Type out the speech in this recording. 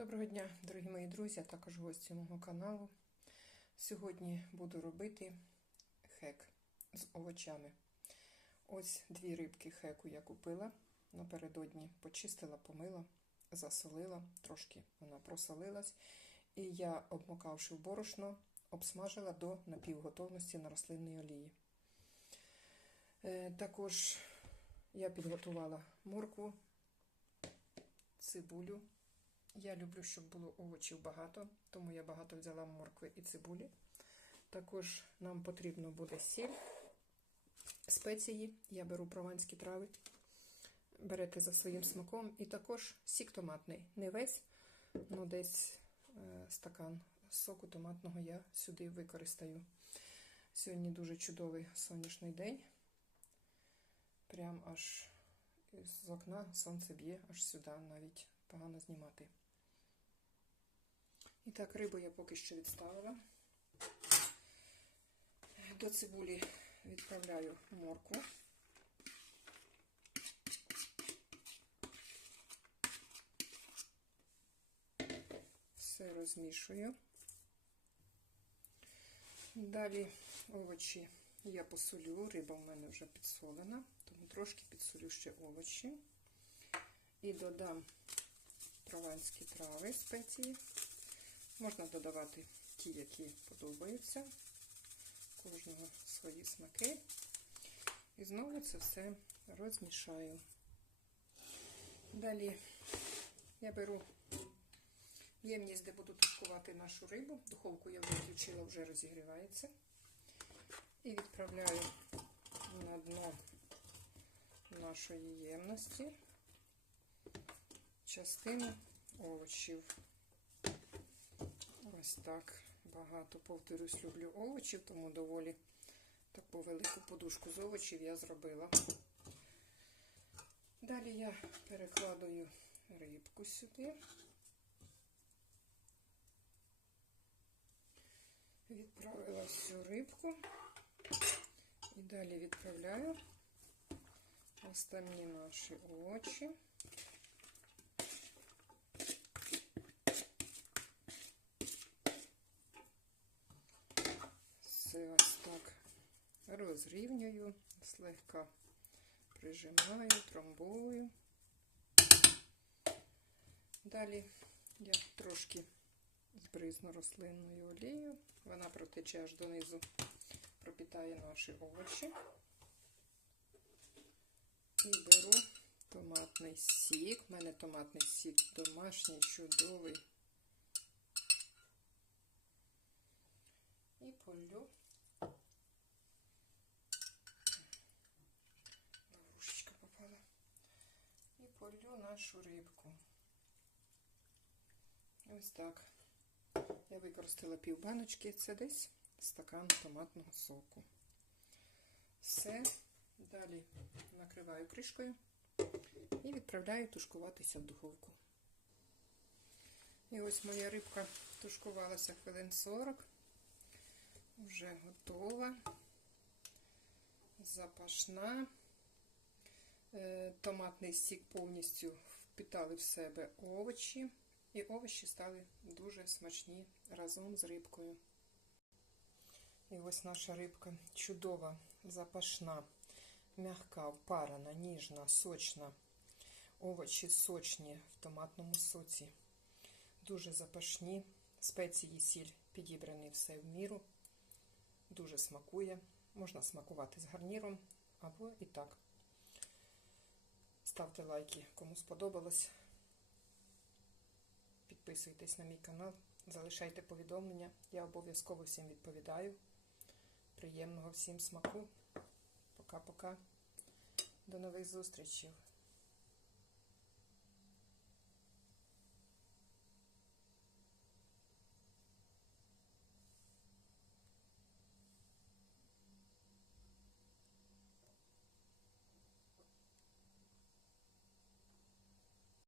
Доброго дня, дорогі мої друзі, а також гості мого каналу. Сьогодні буду робити хек з овочами. Ось дві рибки хеку я купила. Напередодні почистила, помила, засолила, трошки вона просолилась. І я, обмокавши в борошно, обсмажила до напівготовності на рослинній олії. Е, також я підготувала моркву, цибулю. Я люблю, щоб було овочів багато, тому я багато взяла моркви і цибулі. Також нам потрібно буде сіль, спеції. Я беру прованські трави, берете за своїм смаком. І також сік томатний. Не весь, але ну, десь е, стакан соку томатного я сюди використаю. Сьогодні дуже чудовий сонячний день. Прям аж з окна сонце б'є аж сюди навіть погано знімати. Так, рибу я поки що відставила. До цибулі відправляю морку. Все розмішую. Далі овочі я посолю, риба в мене вже підсолена, тому трошки підсолю ще овочі і додам прованські трави спеції. Можна додавати ті, які подобаються, кожного свої смаки. І знову це все розмішаю. Далі я беру ємність, де буду тушкувати нашу рибу. Духовку я виключила, вже розігрівається. І відправляю на дно нашої ємності частину овочів. Ось так багато, повторюсь, люблю овочів, тому доволі таку велику подушку з овочів я зробила. Далі я перекладую рибку сюди. Відправила всю рибку і далі відправляю останні наші овочі. розрівнюю, слегка прижимаю, трамбовую. Далі я трошки збризну рослинною олією, вона протече аж донизу, пропітає наші овочі. І беру томатний сік. У мене томатний сік домашній, чудовий. І полю. нашу рибку. Ось так. Я використала пів баночки, це десь стакан томатного соку. Все, далі накриваю кришкою і відправляю тушкуватися в духовку. І ось моя рибка тушкувалася хвилин 40, вже готова, запашна. Е, томатний сік повністю впитали в себе овочі, і овочі стали дуже смачні разом з рибкою. І ось наша рибка чудова, запашна, м'яка, впарана, ніжна, сочна. Овочі сочні в томатному соці. Дуже запашні. Спеції сіль підібрані все в міру. Дуже смакує. Можна смакувати з гарніром або і так. Ставте лайки, кому сподобалось. Підписуйтесь на мій канал, залишайте повідомлення. Я обов'язково всім відповідаю. Приємного всім смаку. Пока-пока. До нових зустрічей!